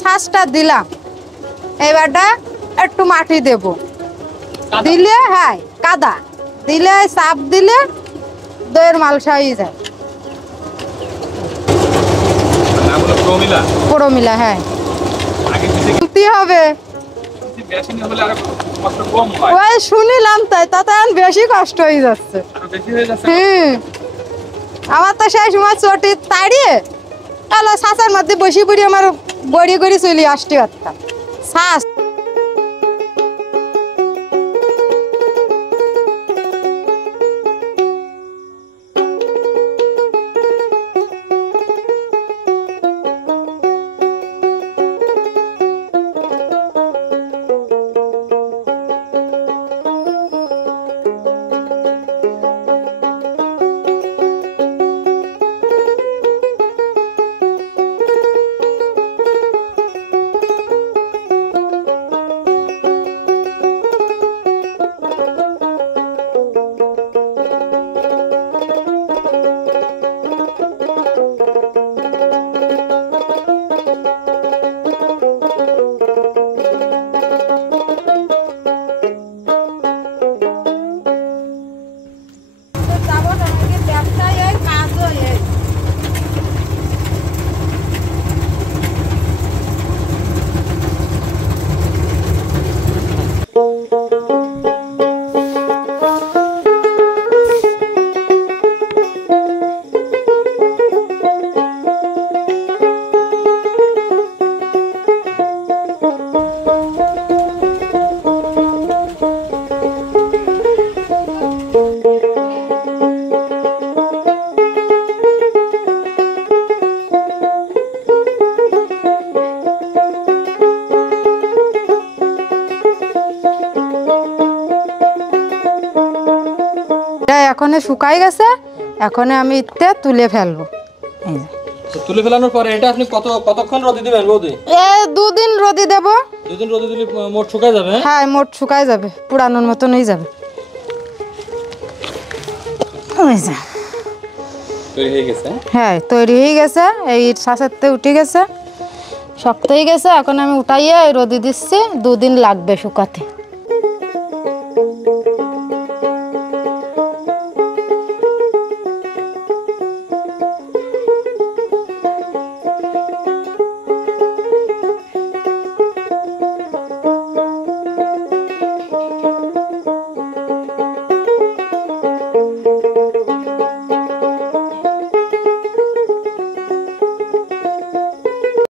ছাঁচটা দিলাম, এবারটা একটু মাটি দেব, দিলে হ্যাঁ কাদা দিলে চাপ দিলে দইয়ের মালসা হয়ে যায়। প্রমিলা হ্যাঁ হবে, ওই শুনিলাম তাই, তাতে বেশি কষ্ট হয়ে যাচ্ছে। আমার তো সেই সময় চটি তাড়িয়ে তাহলে ছাঁচের মধ্যে বসে পড়ি আমার গড়ি গড়ি চলে আসতে পারতাম। ছাঁচ এখন শুকাই গেছে, এখন আমি ইতে তুলে ফেলবো। তুলে ফেলানোর পরে এটা আপনি কতক্ষণ রোদে দিবেন বৌদি? দুদিন রোদে দেব। দুদিন রোদে দিলে মোট শুকায় যাবে? হ্যাঁ মোট শুকাই যাবে, পুরানোর মতন হয়ে যাবে। তৈরি হয়ে গেছে? হ্যাঁ তৈরি হয়ে গেছে, এই ছাঁচেতে উঠে গেছে, শক্ত হয়ে গেছে। এখন আমি উঠাইয়ে রোদে দিচ্ছি, দুদিন লাগবে শুকাতে।